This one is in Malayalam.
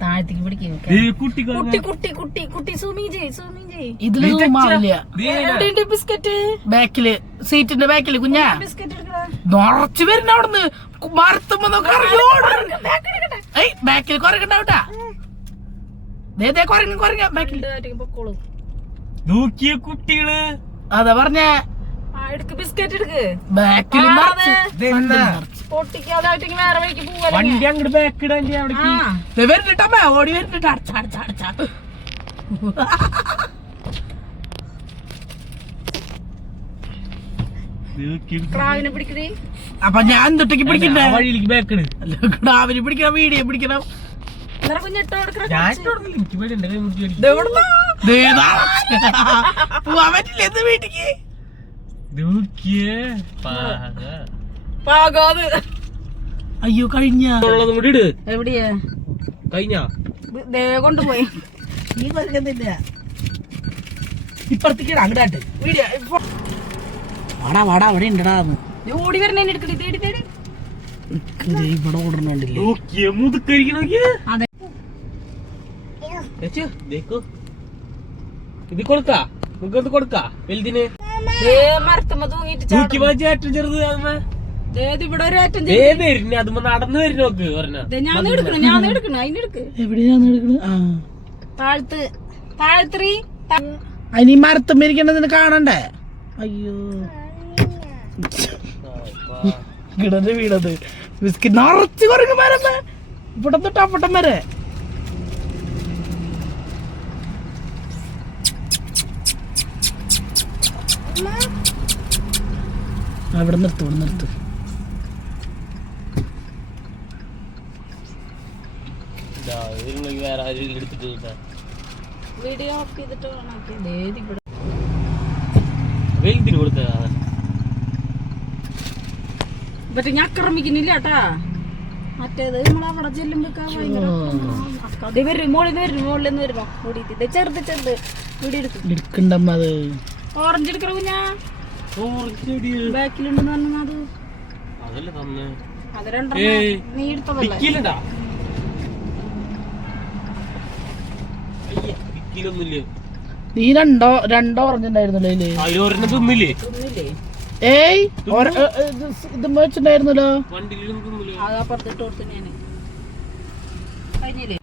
താഴത്തേക്ക് പിടിക്കും ബിസ്ക്കറ്റ് ബാക്കില് സീറ്റിന്റെ ബാക്കില് കുഞ്ഞാ നിറച്ച് വരുന്ന അവിടുന്ന് മരത്തുമ്പോ ബാക്കിൽ കുറക്കണ്ടാവട്ടാ കുറങ്ങ ബാക്കിൽ കുട്ടികള് അതാ പറഞ്ഞേ ബിസ്ക്കറ്റ് എടുക്ക് ബാക്കിൽ വണ്ടി അങ്ങോട്ട് ബാക്കിട വരുന്നിട്ടമ്മ ഓടി വരുന്നിട്ട് അടച്ചാ അപ്പൊ ഞാൻ തൊട്ടേക്ക് പിടിക്കണ്ടേ വഴിയിലേക്ക് ബാക്കിട് ക്രാവിന് പിടിക്കണം വീഡിയോ പിടിക്കണം പോവാൻ പറ്റില്ല എന്ത് വീട്ടിക്ക് അയ്യോ കഴിഞ്ഞ എവിടെയാ കഴിഞ്ഞ കൊണ്ടുപോയി നീ പറയുന്നില്ല ഇപ്പഴത്തേക്ക് അങ്ങോട്ട് വീഡിയോ വാടാ വാടാ അവിടെ ഉണ്ടടാ ഓടി വരണ ഇവിടെ ഓടണുണ്ടല്ലേ ഇത് കൊടുക്കാ മുഖത്ത് കൊടുക്കാ വലുതിന് അതുമ്പോ നടന്നു വരും നോക്ക് അതിന് മരത്തും ഇരിക്കണതിന് കാണണ്ടേ അയ്യോ കിടന്ന് വീണത് ബിസ്ക്കറ്റ് നിറച്ച് കുറങ്ങ മരം ഇവിടെ തൊട്ട് അപ്പട്ടം വരെ അവിടെ നിർത്തും മറ്റേ ഞാൻ ആക്രമിക്കുന്നില്ല കേട്ടാ മറ്റേത് നമ്മളവിടെ ചെല്ലുമ്പോ മോളിന്ന് വരുമോ ഓടിയിട്ട് ചെറുത് എടുക്കണ്ടമ്മ അത് ഓറഞ്ച് എടുക്കണ കുഞ്ഞാ ബാക്കിലുണ്ടെന്ന് പറഞ്ഞത് അത് രണ്ടെണ്ണം നീ എടുത്തതല്ലേ നീ രണ്ടോ ഓറഞ്ച് ഉണ്ടായിരുന്നല്ലോ തിന്നില്ലേ ഏയ് ഇത് മേടിച്ചിട്ടുണ്ടായിരുന്നല്ലോ അപ്പുറത്തിട്ട് കൊടുത്തു ഞാൻ കഴിഞ്ഞില്ലേ